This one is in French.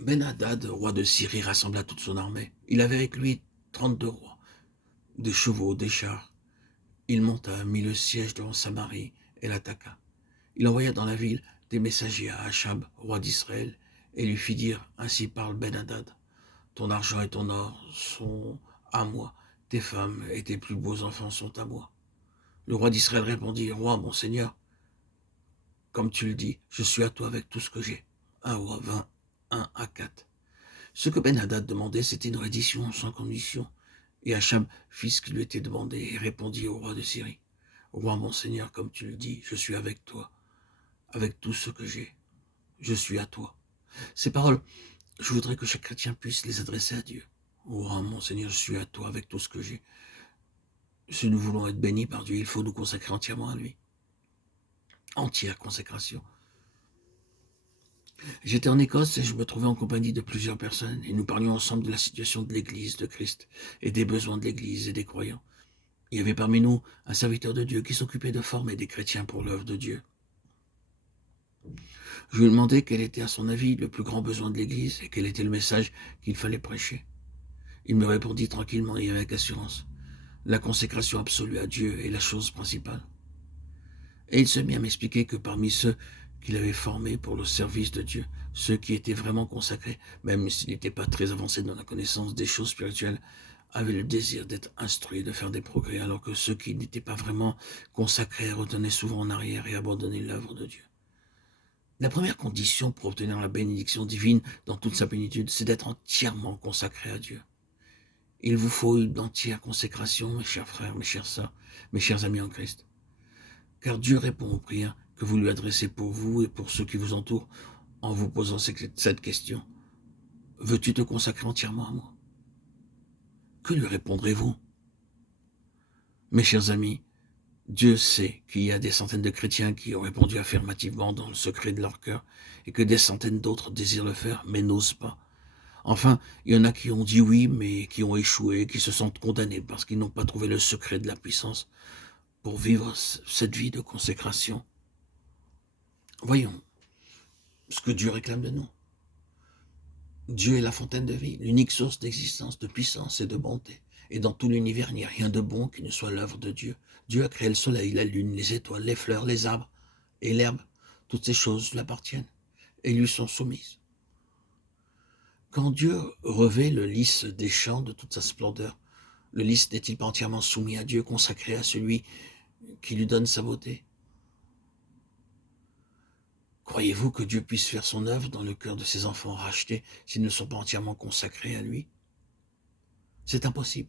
Ben-Hadad, roi de Syrie, rassembla toute son armée. Il avait avec lui 32 rois, des chevaux, des chars. Il monta, mit le siège devant Samarie et l'attaqua. Il envoya dans la ville des messagers à Achab, roi d'Israël, et lui fit dire, ainsi parle Ben-Hadad, ton argent et ton or sont à moi, tes femmes et tes plus beaux enfants sont à moi. Le roi d'Israël répondit, roi, mon seigneur, comme tu le dis, je suis à toi avec tout ce que j'ai. 1 roi 20, 1 à 4. Ce que Ben-Hadad demandait, c'était une reddition sans condition. Et Achab fit ce qui lui était demandé et répondit au roi de Syrie. Roi, mon seigneur, comme tu le dis, je suis avec toi, avec tout ce que j'ai. Je suis à toi. Ces paroles, je voudrais que chaque chrétien puisse les adresser à Dieu. Roi, mon seigneur, je suis à toi avec tout ce que j'ai. Si nous voulons être bénis par Dieu, il faut nous consacrer entièrement à lui. Entière consécration. J'étais en Écosse et je me trouvais en compagnie de plusieurs personnes et nous parlions ensemble de la situation de l'Église de Christ et des besoins de l'Église et des croyants. Il y avait parmi nous un serviteur de Dieu qui s'occupait de former des chrétiens pour l'œuvre de Dieu. Je lui demandais quel était à son avis le plus grand besoin de l'Église et quel était le message qu'il fallait prêcher. Il me répondit tranquillement et avec assurance. La consécration absolue à Dieu est la chose principale. Et il se mit à m'expliquer que parmi ceux qu'il avait formés pour le service de Dieu, ceux qui étaient vraiment consacrés, même s'ils n'étaient pas très avancés dans la connaissance des choses spirituelles, avaient le désir d'être instruits, de faire des progrès, alors que ceux qui n'étaient pas vraiment consacrés retenaient souvent en arrière et abandonnaient l'œuvre de Dieu. La première condition pour obtenir la bénédiction divine dans toute sa plénitude, c'est d'être entièrement consacré à Dieu. Il vous faut une entière consécration, mes chers frères, mes chères sœurs, mes chers amis en Christ. Car Dieu répond aux prières que vous lui adressez pour vous et pour ceux qui vous entourent en vous posant cette question. Veux-tu te consacrer entièrement à moi? Que lui répondrez-vous? Mes chers amis, Dieu sait qu'il y a des centaines de chrétiens qui ont répondu affirmativement dans le secret de leur cœur et que des centaines d'autres désirent le faire mais n'osent pas. Enfin, il y en a qui ont dit oui mais qui ont échoué, qui se sentent condamnés parce qu'ils n'ont pas trouvé le secret de la puissance pour vivre cette vie de consécration. Voyons ce que Dieu réclame de nous. Dieu est la fontaine de vie, l'unique source d'existence, de puissance et de bonté. Et dans tout l'univers, il n'y a rien de bon qui ne soit l'œuvre de Dieu. Dieu a créé le soleil, la lune, les étoiles, les fleurs, les arbres et l'herbe. Toutes ces choses lui appartiennent et lui sont soumises. Quand Dieu revêt le lys des champs de toute sa splendeur, le lys n'est-il pas entièrement soumis à Dieu, consacré à celui qui lui donne sa beauté? Croyez-vous que Dieu puisse faire son œuvre dans le cœur de ses enfants rachetés s'ils ne sont pas entièrement consacrés à lui? C'est impossible.